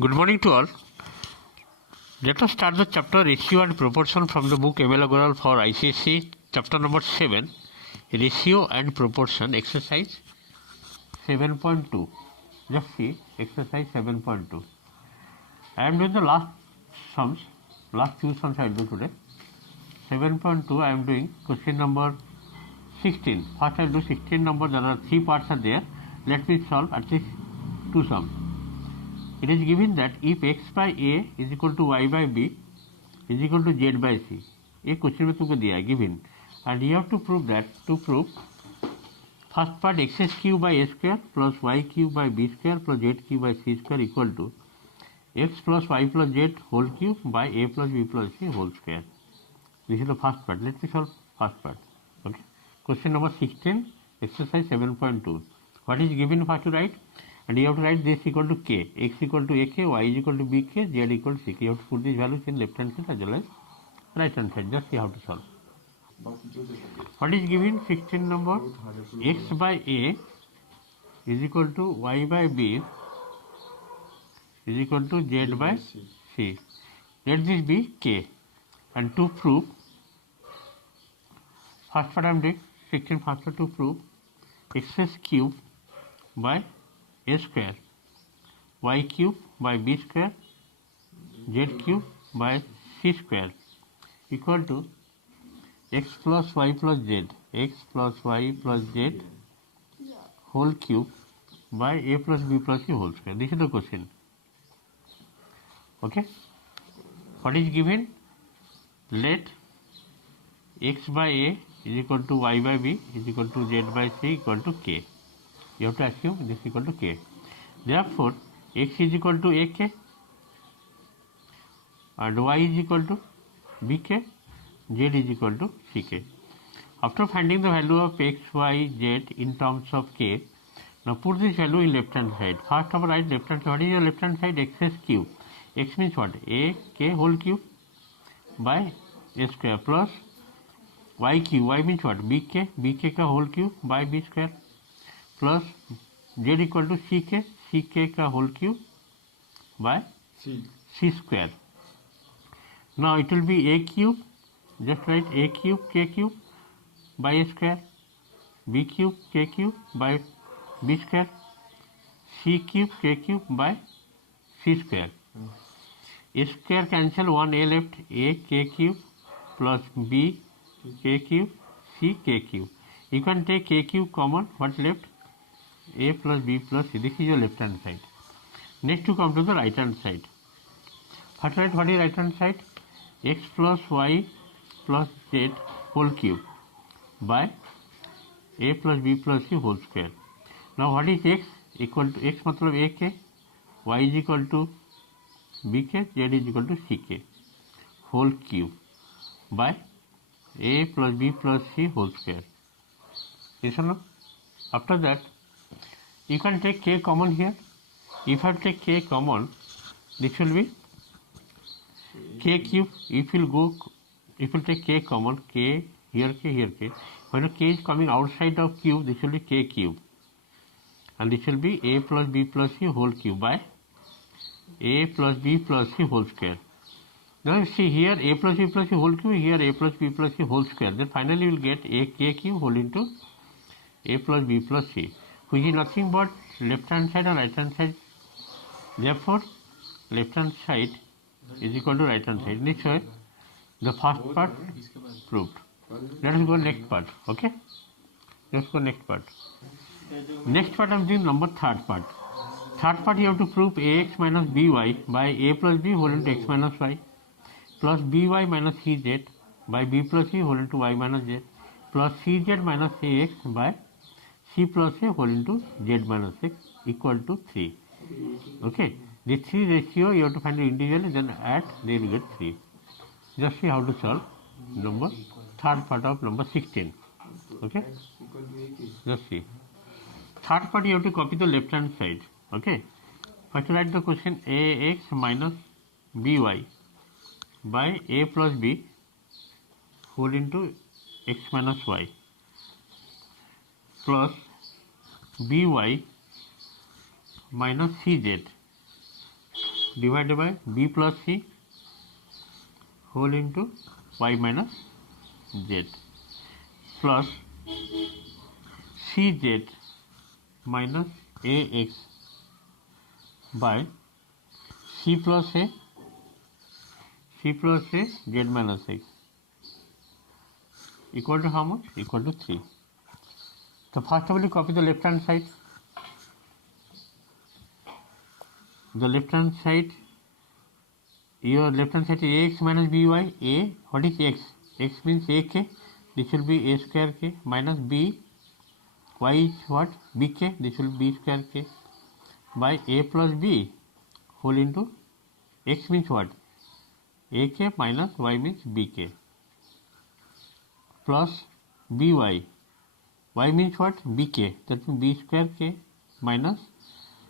Good morning to all. Let us start the chapter Ratio and Proportion from the book ML Agarwal for ICSE, chapter number 7, Ratio and Proportion, exercise 7.2. Just see, exercise 7.2. I am doing the last few sums I will do today. 7.2 I am doing question number 16. First I will do 16 number, there are 3 parts are there. Let me solve at least 2 sums. It is given that if x by a is equal to y by b is equal to z by c. ये question में तुमको दिया है given and you have to prove that first part x s q by a square plus y q by b square plus z q by c square equal to x plus y plus z whole cube by a plus b plus c whole square. This is the first part. Let me solve first part. Okay, question number 16 exercise 7.2. what is given first to write? And you have to write this equal to k, x equal to ak, y is equal to bk, z equal to ck. You have to put these values in left hand side as well as right hand side. Just see how to solve. What is given 16 number? X by a is equal to y by b is equal to z by c. Let this be k. And to prove, first part I am doing 16 first to prove x cube by a square, y cube by b square, z cube by c square equal to x plus y plus z, x plus y plus z whole cube by a plus b plus c whole square. This is the question. Okay. What is given? Let x by a is equal to y by b is equal to z by c equal to k. You have to assume this equal to k. Therefore, x is equal to ak and y is equal to bk, z is equal to ck. After finding the value of x, y, z in terms of k, now put this value in left hand side. First of all, write left hand side. What is your left hand side? X cube. X means what? A k whole cube by a square plus y cube. Y means what? bk. bk का whole cube by b square plus z equal to ck. ck का whole cube by c square. Now it will be a cube. Just write a cube k cube by a square, b cube k cube by b square, c cube k cube by c square. A square cancel, one a left, a k cube plus b k cube, c k cube. You can take k cube common. What left? A plus b plus c. This is your left hand side. Next to come to the right hand side. First write what is right hand side? X plus y plus z whole cube by a plus b plus c whole square. Now what is x? Equal to x मतलब ak, y is equal to bk, z is equal to ck whole cube by a plus b plus c whole square. Yes or no? After that, you can take k common here. If I take k common, this will be k cube. If you take k common, k here, k here, k. When k is coming outside of cube, this will be k cube. And this will be a plus b plus c whole cube by a plus b plus c whole square. Now you see here a plus b plus c whole cube, here a plus b plus c whole square. Then finally you will get a k cube whole into a plus b plus c, which is nothing but left hand side and right hand side. Therefore, left hand side is equal to right hand side. Next way, the first part proved. Let us go next part. Okay? Let's go next part. Next part I am doing number third part. Third part you have to prove ax minus by by a plus b whole into x minus y plus by minus cz by b plus c whole into y minus z plus cz minus ax by c plus a whole into z minus x equal to 3. Okay, the 3 ratio you have to find it individually, then add, then you get 3. Just see how to solve number third part of number 16. Okay, just see. Third part you have to copy the left hand side. Okay, first write the question ax minus by by a plus b whole into x minus y plus by minus cz divided by b plus c whole into y minus z plus cz minus ax by c plus a z minus x equal to how much? Equal to 3. So first of all, you copy the left hand side. The left hand side, your left hand side is ax minus by. A, what is x? X means ak. This will be a square k minus b. Y is what? bk. This will be b square k by a plus b whole into x means what? ak minus y means bk plus by. Y means what? bk. That means b square k minus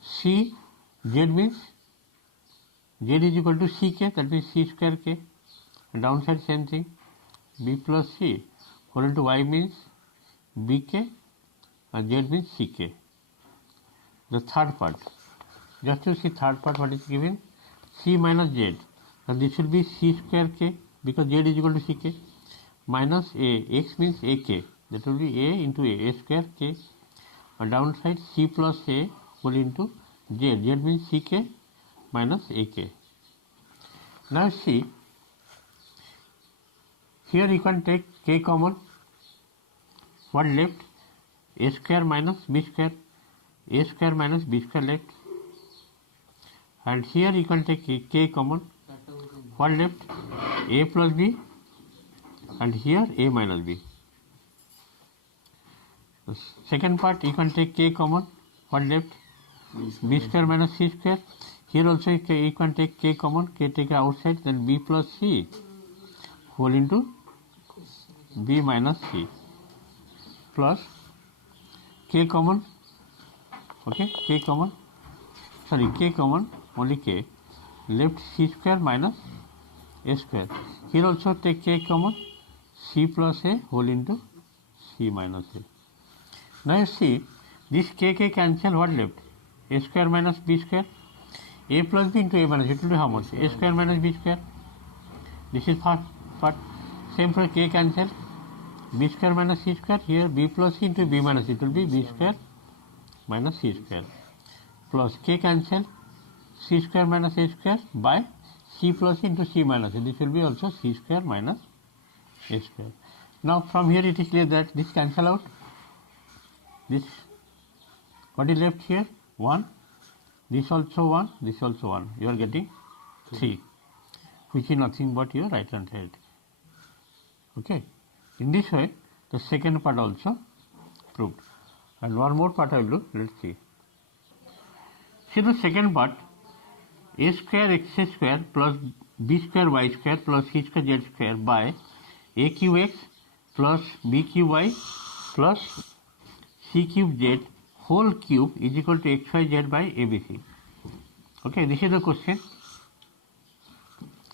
c. Z means z is equal to ck. That means c square k. Downside same thing. b plus c whole into y means bk and z means ck. The third part. Just to see third part, what is given? C minus z. And this will be c square k because z is equal to ck minus a. X means ak. That will be a into a square k. And downside c plus a whole into z. Z means ck minus ak. Now see, here you can take k common. What left? A square minus b square. A square minus b square left. And here you can take k common. What left? A plus b. And here a minus b. The second part you can take k common. What left? B square minus c square. Here also you can take k common. K take outside, then b plus c whole into b minus c plus k common. Okay, k common. Sorry, k common, only k. Left c square minus a square. Here also take k common. C plus a whole into c minus a. Now you see, this k cancel. What left? A square minus b square. A plus b into a minus, it will be how much? A square minus b square. This is first part. Same for k cancel. B square minus c square. Here b plus c into b minus, it will be b square minus c square. Plus k cancel. C square minus a square by c plus c into c minus a. This will be also c square minus a square. Now from here it is clear that this cancel out. This, what is left here? 1. This also 1. This also 1. You are getting 3, which is nothing but your right hand side. Okay. In this way, the second part also proved. And one more part I will do. Let's see. See the second part. A square x square plus b square y square plus c square z square by a cube x plus b cube y plus c cube z whole cube is equal to xyz by abc. Okay, this is the question.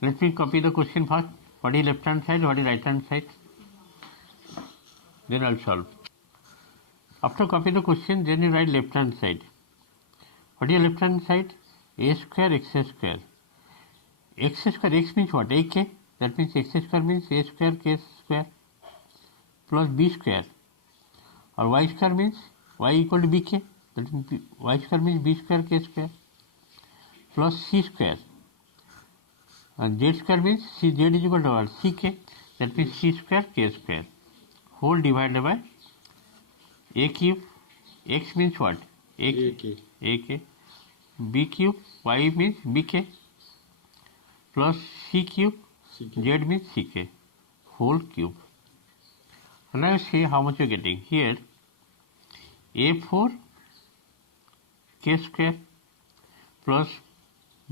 Let me copy the question first. What is left hand side, what is right hand side? Then I will solve. After copy the question, then you write left hand side. What is left hand side? A square x square. X square, x means what? AK. That means x square means a square k square plus b square. Or y square means y equal to bk. That means y square means b square k square plus c square. And z square means z is equal to what? ck. That means c square k square whole divided by a cube. X means what? AK. B cube, y means bk plus c cube, z means ck whole cube. And now see how much you are getting. Here a4 k square plus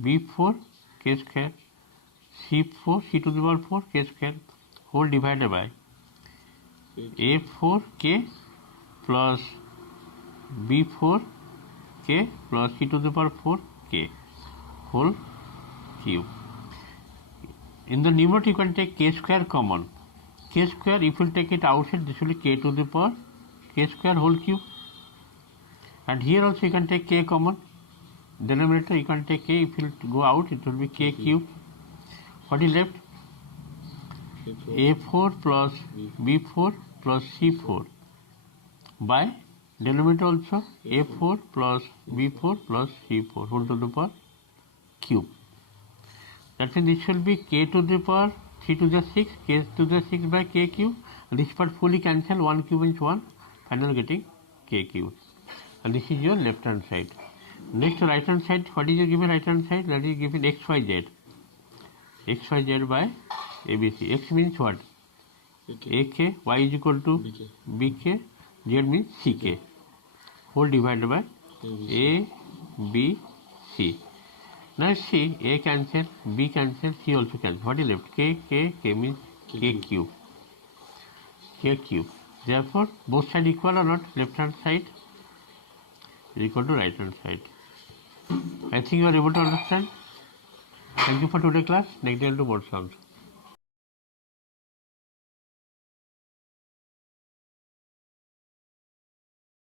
b4 k square c4 c to the power 4 k square whole divided by a4 k plus b4 k plus c to the power 4 k whole cube. In the numerator you can take k square common. K square, if you take it outside, this will be k to the power k square whole cube. And here also you can take k common. Denominator you can take k. If you go out, it will be k cube. What is left? A4 plus B4 plus C4 by denominator also A4 plus B4 plus C4 whole to the power cube. That means this will be k to the power 3 to the 6, k to the 6 by k cube. And this part fully cancel, 1 cube is 1, final getting k cube. And this is your left hand side. Next right hand side, what is your given right hand side? That is given xyz. xyz by ABC. X means what? AK, Y is equal to BK, Z means CK. Whole divided by A, B, C. Now see, A cancel, B cancel, C also cancel. What is left? K means K cube. K cube. Therefore, both sides equal or not? Left hand side is equal to right hand side. I think you are able to understand. Thank you for today's class. Next day I'll do more sums.